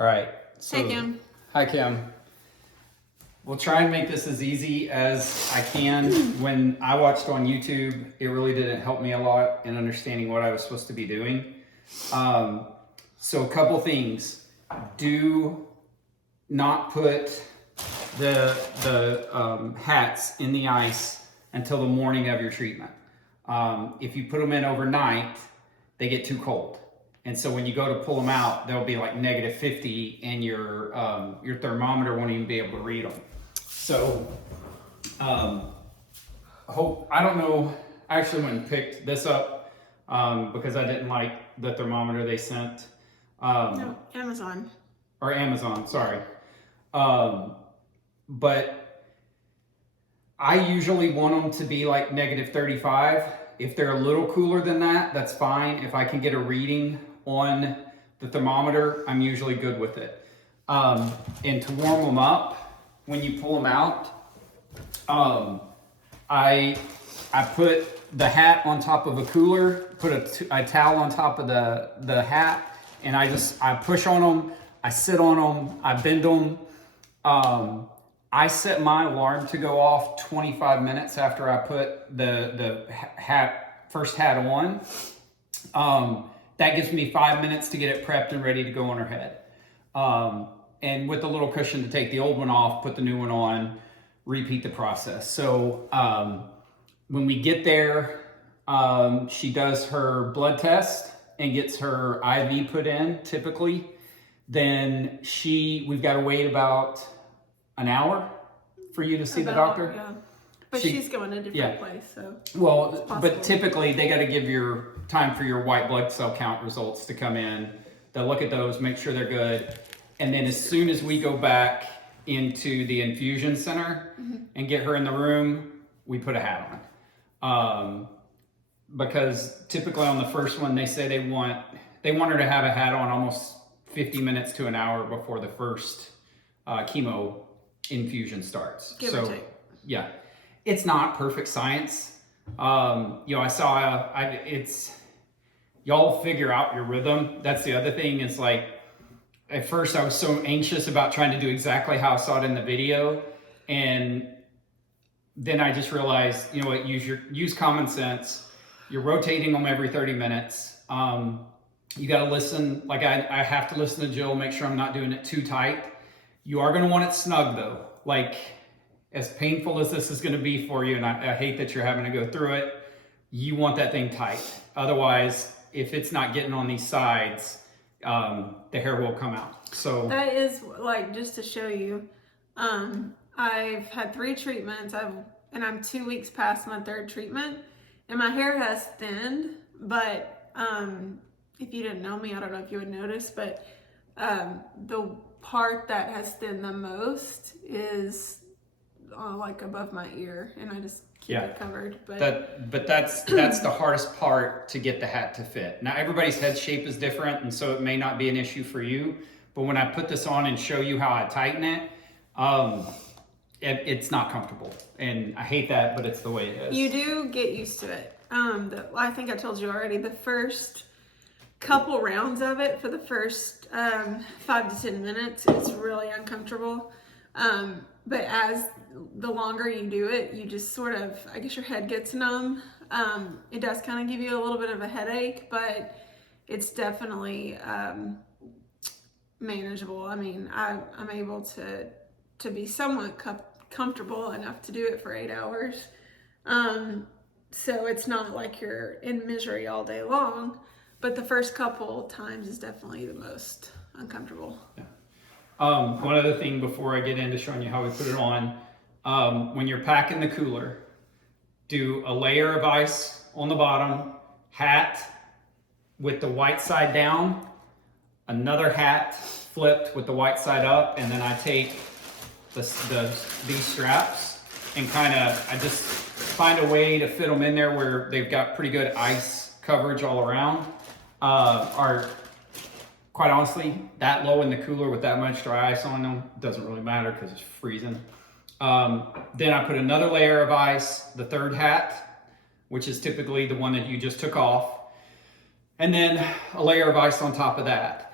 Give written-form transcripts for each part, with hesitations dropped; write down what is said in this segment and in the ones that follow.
All right. So, Hey, Kim. Hi, Kim. We'll try and make this as easy as I can. When I watched on YouTube, it really didn't help me a lot in understanding what I was supposed to be doing. So a couple things. Do not put the hats in the ice until the morning of your treatment. If you put them in overnight, they get too cold. And so when you go to pull them out, they'll be like -50 and your thermometer won't even be able to read them. So I don't know, I actually went and picked this up because I didn't like the thermometer they sent. No, Amazon. Or Amazon, sorry. But I usually want them to be like -35. If they're a little cooler than that, that's fine. If I can get a reading on the thermometer, I'm usually good with it. And to warm them up, when you pull them out, I put the hat on top of a cooler, put a towel on top of the hat, and I push on them, I sit on them, I bend them. I set my alarm to go off 25 minutes after I put the first hat on. That gives me 5 minutes to get it prepped and ready to go on her head. And with a little cushion to take the old one off, put the new one on, repeat the process. So when we get there, she does her blood test and gets her IV put in typically. Then we've got to wait about an hour for you to see the doctor. Yeah. But she's going a different place, so. Well, but typically they got to give your time for your white blood cell count results to come in. They'll look at those, make sure they're good. And then as soon as we go back into the infusion center and get her in the room, we put a hat on. Because typically on the first one, they say they want her to have a hat on almost 50 minutes to an hour before the first chemo infusion starts. Give or take. Yeah, it's not perfect science. I saw y'all figure out your rhythm. That's the other thing is like, at first I was so anxious about trying to do exactly how I saw it in the video. And then I just realized, you know what, use common sense. You're rotating them every 30 minutes. You got to listen. Like I have to listen to Jill, make sure I'm not doing it too tight. You are going to want it snug though. Like as painful as this is going to be for you, and I hate that you're having to go through it, you want that thing tight. Otherwise, if it's not getting on these sides, the hair will come out. So that is like, just to show you, I've had 3 treatments, and I'm 2 weeks past my 3rd treatment, and my hair has thinned, but if you didn't know me, I don't know if you would notice, but the part that has thinned the most is like above my ear, and I just keep it covered. But that's the hardest part, to get the hat to fit. Now everybody's head shape is different, and so it may not be an issue for you. But when I put this on and show you how I tighten it, it's not comfortable, and I hate that, but it's the way it is. You do get used to it. I think I told you already, the first couple rounds of it, for the first 5 to 10 minutes, it's really uncomfortable. But as the longer you do it, you just sort of, I guess your head gets numb. It does kind of give you a little bit of a headache, but it's definitely manageable. I mean, I'm able to be somewhat comfortable enough to do it for 8 hours. So it's not like you're in misery all day long, but the first couple times is definitely the most uncomfortable. Yeah. One other thing before I get into showing you how we put it on, when you're packing the cooler, do a layer of ice on the bottom, hat with the white side down, another hat flipped with the white side up, and then I take these straps and I just find a way to fit them in there where they've got pretty good ice coverage all around. Quite honestly, that low in the cooler with that much dry ice on them doesn't really matter because it's freezing. Then I put another layer of ice, the 3rd hat, which is typically the one that you just took off, and then a layer of ice on top of that.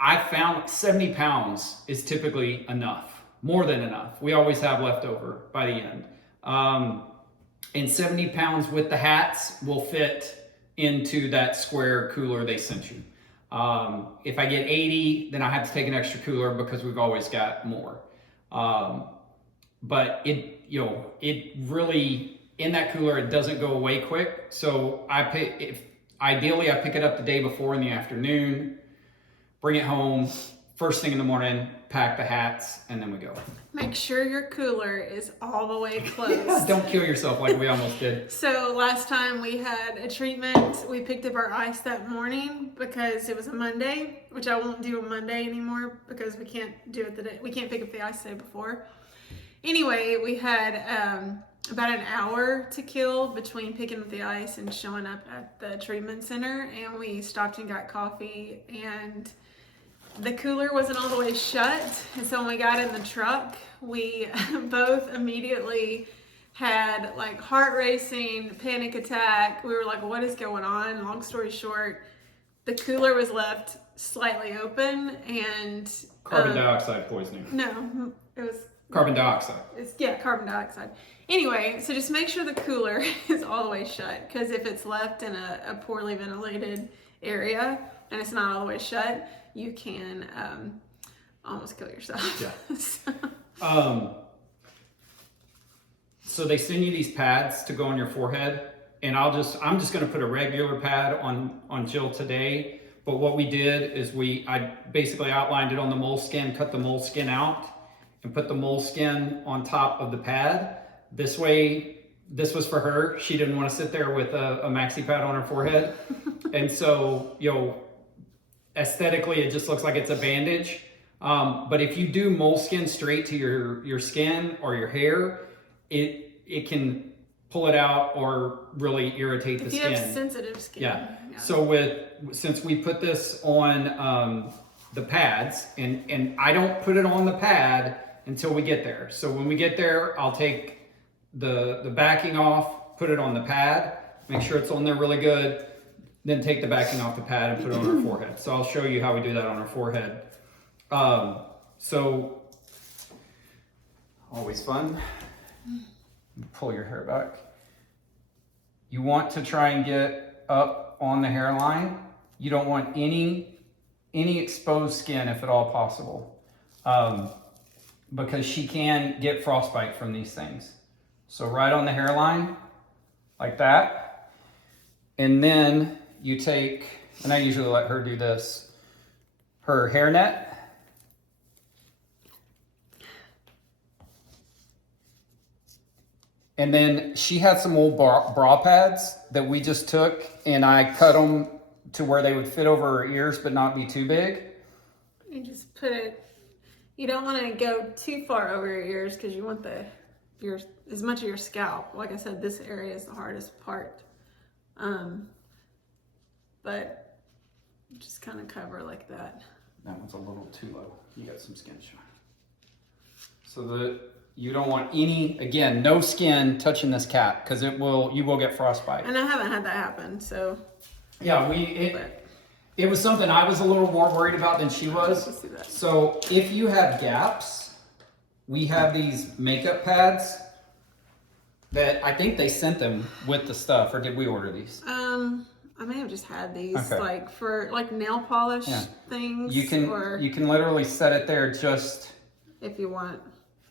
I found 70 pounds is typically enough, more than enough. We always have leftover by the end. And 70 pounds with the hats will fit into that square cooler they sent you. If I get 80, then I have to take an extra cooler because we've always got more. But it really, in that cooler, it doesn't go away quick. So ideally I pick it up the day before in the afternoon, bring it home, first thing in the morning, pack the hats, and then we go. Make sure your cooler is all the way closed. Don't kill yourself like we almost did. So last time we had a treatment, we picked up our ice that morning because it was a Monday, which I won't do a Monday anymore because we can't do it we can't pick up the ice the day before. Anyway, we had about an hour to kill between picking up the ice and showing up at the treatment center, and we stopped and got coffee, and the cooler wasn't all the way shut. And so when we got in the truck, we both immediately had like heart racing, panic attack. We were like, what is going on? Long story short, the cooler was left slightly open, and Carbon dioxide poisoning. no, it was Carbon dioxide. carbon dioxide. Anyway, so just make sure the cooler is all the way shut, because if it's left in a poorly ventilated area and it's not all the way shut, you can almost kill yourself. Yeah. So they send you these pads to go on your forehead, and I'm just going to put a regular pad on Jill today. But what we did is I basically outlined it on the moleskin, cut the moleskin out, and put the moleskin on top of the pad. This way, this was for her. She didn't want to sit there with a maxi pad on her forehead. And so, aesthetically, it just looks like it's a bandage. But if you do moleskin straight to your skin or your hair, it can pull it out or really irritate the skin. If you have sensitive skin. Yeah. So since we put this on the pads, and I don't put it on the pad until we get there. So when we get there, I'll take the backing off, put it on the pad, make sure it's on there really good, then take the backing off the pad and put it on our forehead. So I'll show you how we do that on our forehead. So always fun. Pull your hair back. You want to try and get up on the hairline. You don't want any exposed skin if at all possible. Because she can get frostbite from these things. So right on the hairline, like that. And then you take, and I usually let her do this, her hairnet. And then she had some old bra pads that we just took, and I cut them to where they would fit over her ears but not be too big. You just put it, you don't want to go too far over your ears because you want as much of your scalp. Like I said, this area is the hardest part. But just kind of cover like that. That one's a little too low. You got some skin shine. So you don't want no skin touching this cap because you will get frostbite. And I haven't had that happen, so. Yeah, it was something I was a little more worried about than she was. So if you have gaps, we have these makeup pads that I think they sent them with the stuff, or did we order these? I may have just had these, okay. for nail polish things. You can literally set it there just if you want.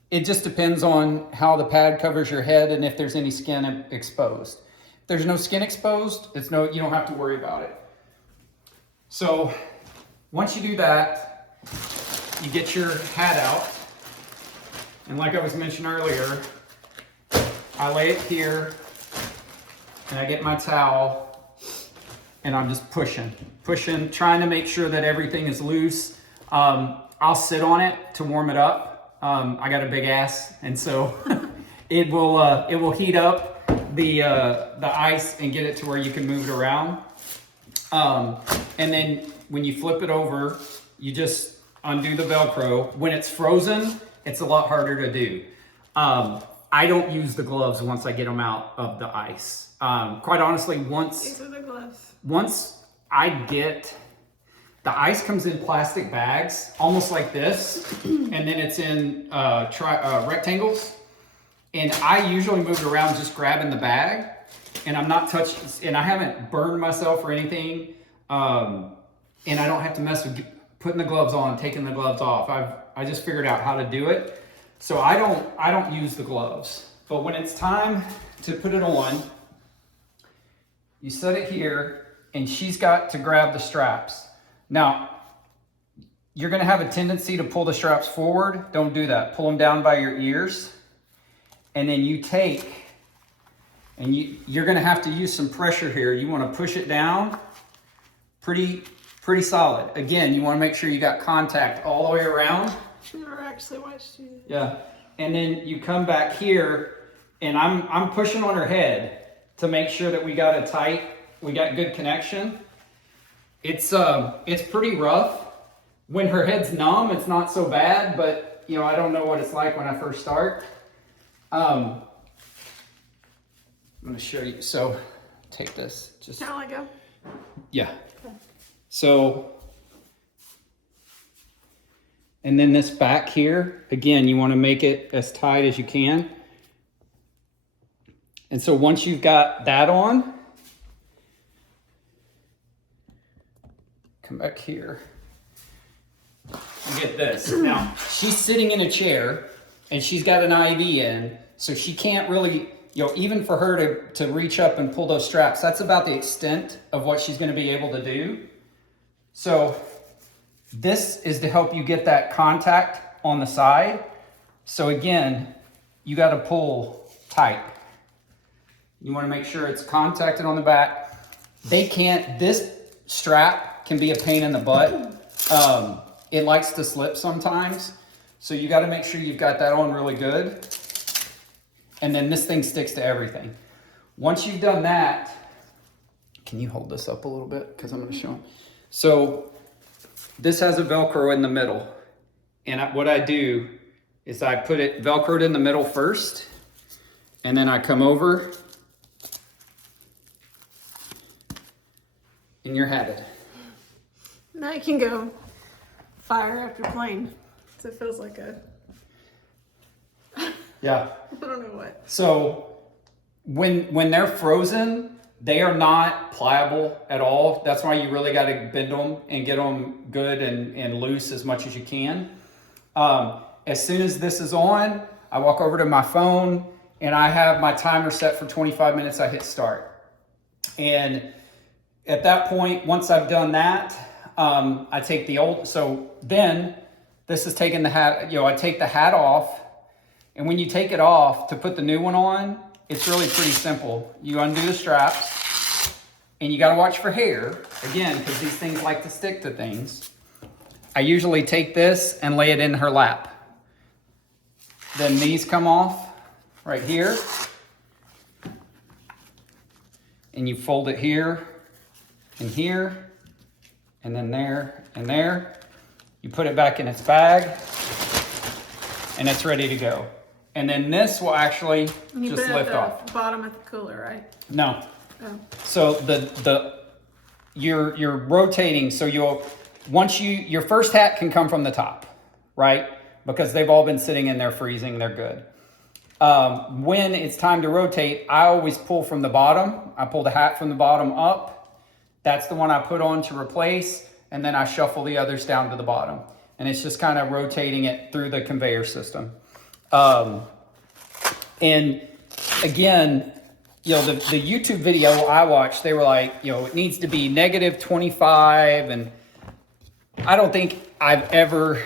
It just depends on how the pad covers your head and if there's any skin exposed. If there's no skin exposed, you don't have to worry about it. So once you do that, you get your hat out. And like I was mentioning earlier, I lay it here and I get my towel and I'm just pushing, trying to make sure that everything is loose. I'll sit on it to warm it up. I got a big ass, and so it will heat up the ice and get it to where you can move it around. And then when you flip it over, you just undo the Velcro. When it's frozen, it's a lot harder to do. I don't use the gloves once I get them out of the ice. Quite honestly, These are the gloves. once I get The ice comes in plastic bags, almost like this, and then it's in rectangles. And I usually move it around just grabbing the bag, and I'm not touching, and I haven't burned myself or anything, and I don't have to mess with putting the gloves on, taking the gloves off. I just figured out how to do it, so I don't use the gloves. But when it's time to put it on, you set it here, and she's got to grab the straps. Now, you're gonna have a tendency to pull the straps forward. Don't do that. Pull them down by your ears. And then you take, and you're gonna have to use some pressure here. You wanna push it down pretty solid. Again, you wanna make sure you got contact all the way around. I've never actually watched you. Yeah, and then you come back here, and I'm pushing on her head to make sure that we got good connection. It's pretty rough. When her head's numb, it's not so bad, but I don't know what it's like when I first start. I'm gonna show you. So take this. Just Can I let go? yeah. So, and then this back here, again, you want to make it as tight as you can. And so once you've got that on, come back here and get this. Now, she's sitting in a chair and she's got an IV in, so she can't really, even for her to reach up and pull those straps, that's about the extent of what she's going to be able to do. So this is to help you get that contact on the side. So again, you got to pull tight. You want to make sure it's contacted on the back. This strap can be a pain in the butt. It likes to slip sometimes. So you got to make sure you've got that on really good. And then this thing sticks to everything. Once you've done that, can you hold this up a little bit? Because I'm going to show them. So this has a Velcro in the middle. And what I do is I put it Velcroed in the middle first. And then I come over. And you're headed. Now you can go fire up your plane. So it feels like Yeah. I don't know what. So when they're frozen, they are not pliable at all. That's why you really got to bend them and get them good and loose as much as you can. As soon as this is on, I walk over to my phone and I have my timer set for 25 minutes. I hit start. And at that point, once I've done that, I take then this is taking the hat, I take the hat off. And when you take it off to put the new one on, it's really pretty simple. You undo the straps and you got to watch for hair again, because these things like to stick to things. I usually take this and lay it in her lap. Then these come off right here. And you fold it here and here, and then there and there. You put it back in its bag, and it's ready to go. And then this will actually just lift off. The bottom of the cooler, right? No. Oh. So you're rotating. So your first hat can come from the top, right? Because they've all been sitting in there freezing. They're good. When it's time to rotate, I always pull from the bottom. I pull the hat from the bottom up. That's the one I put on to replace. And then I shuffle the others down to the bottom. And it's just kind of rotating it through the conveyor system. And again, the YouTube video I watched, they were like, it needs to be -25. And I don't think I've ever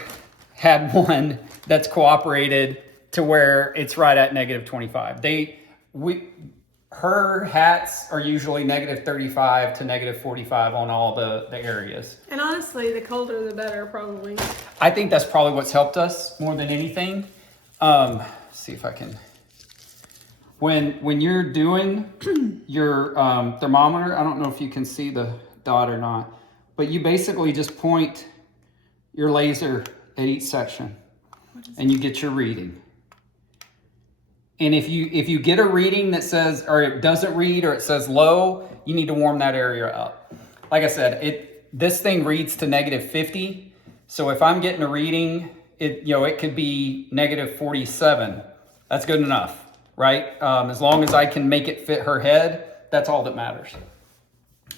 had one that's cooperated to where it's right at -25. Her hats are usually -35 to -45 on all the areas. And honestly, the colder the better, probably. I think that's probably what's helped us more than anything. See if I can. When you're doing your thermometer, I don't know if you can see the dot or not, but you basically just point your laser at each section and you get your reading. And if you get a reading that says, or it doesn't read, or it says low, you need to warm that area up. Like I said, this thing reads to -50. So if I'm getting a reading, it could be -47. That's good enough, right? As long as I can make it fit her head, that's all that matters.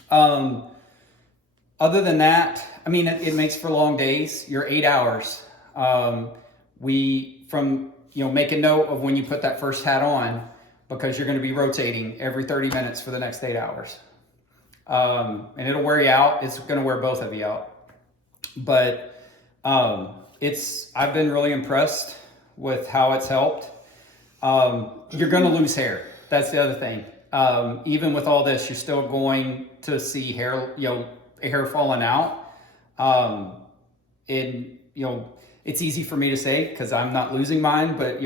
Other than that, I mean, it makes for long days. You're 8 hours. Make a note of when you put that first hat on, because you're going to be rotating every 30 minutes for the next 8 hours. And it'll wear you out. It's going to wear both of you out. But I've been really impressed with how it's helped. You're going to lose hair. That's the other thing. Even with all this, you're still going to see hair falling out. It's easy for me to say because I'm not losing mine, but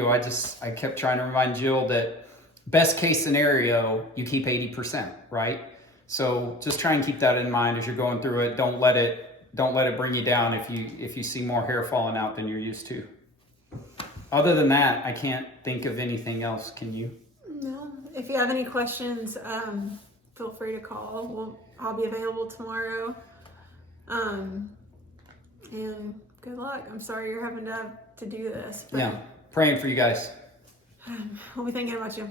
I kept trying to remind Jill that best case scenario, you keep 80%, right? So just try and keep that in mind as you're going through it. Don't let it bring you down if you see more hair falling out than you're used to. Other than that, I can't think of anything else. Can you? No. If you have any questions, feel free to call. I'll be available tomorrow. And good luck. I'm sorry you're having to do this. But yeah, praying for you guys. We'll be thinking about you.